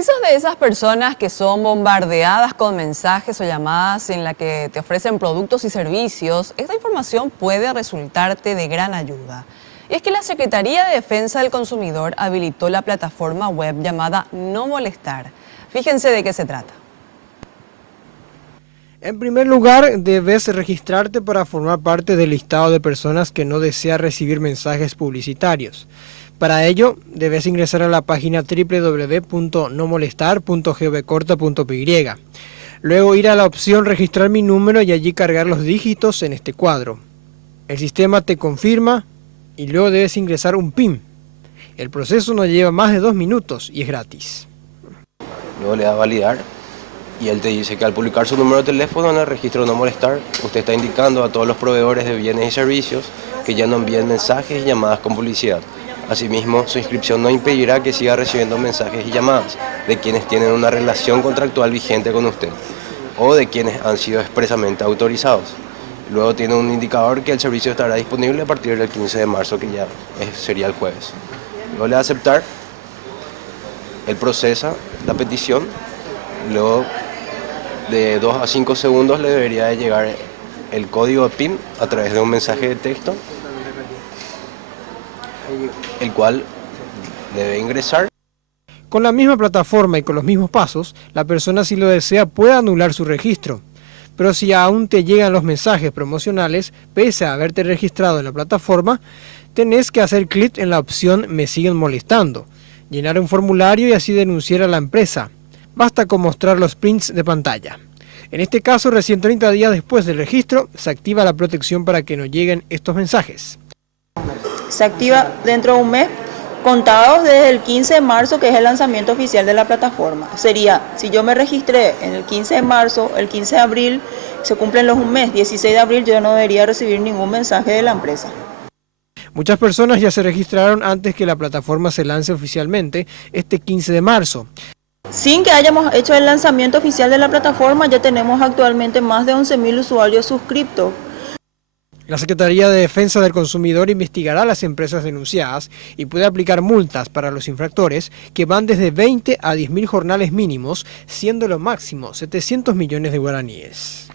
Si sos de esas personas que son bombardeadas con mensajes o llamadas en la que te ofrecen productos y servicios, esta información puede resultarte de gran ayuda. Y es que la Secretaría de Defensa del Consumidor habilitó la plataforma web llamada No Molestar. Fíjense de qué se trata. En primer lugar, debes registrarte para formar parte del listado de personas que no desea recibir mensajes publicitarios. Para ello, debes ingresar a la página www.nomolestar.govcorta.py. Luego ir a la opción Registrar mi número y allí cargar los dígitos en este cuadro. El sistema te confirma y luego debes ingresar un PIN. El proceso no lleva más de 2 minutos y es gratis. Luego le da a validar y él te dice que al publicar su número de teléfono en el registro No Molestar, usted está indicando a todos los proveedores de bienes y servicios que ya no envíen mensajes y llamadas con publicidad. Asimismo, su inscripción no impedirá que siga recibiendo mensajes y llamadas de quienes tienen una relación contractual vigente con usted o de quienes han sido expresamente autorizados. Luego tiene un indicador que el servicio estará disponible a partir del 15 de marzo, que ya sería el jueves. Luego le da a aceptar, él procesa la petición, luego de 2 a 5 segundos le debería de llegar el código de PIN a través de un mensaje de texto, el cual debe ingresar. Con la misma plataforma y con los mismos pasos, la persona, si lo desea, puede anular su registro. Pero si aún te llegan los mensajes promocionales, pese a haberte registrado en la plataforma, tenés que hacer clic en la opción Me siguen molestando, llenar un formulario y así denunciar a la empresa. Basta con mostrar los prints de pantalla. En este caso, recién 30 días después del registro, se activa la protección para que no lleguen estos mensajes. Se activa dentro de un mes, contados desde el 15 de marzo, que es el lanzamiento oficial de la plataforma. Sería, si yo me registré en el 15 de marzo, el 15 de abril, se cumplen los un mes, 16 de abril yo no debería recibir ningún mensaje de la empresa. Muchas personas ya se registraron antes que la plataforma se lance oficialmente este 15 de marzo. Sin que hayamos hecho el lanzamiento oficial de la plataforma, ya tenemos actualmente más de 11.000 usuarios suscriptos. La Secretaría de Defensa del Consumidor investigará a las empresas denunciadas y puede aplicar multas para los infractores que van desde 20 a 10.000 jornales mínimos, siendo lo máximo 700 millones de guaraníes.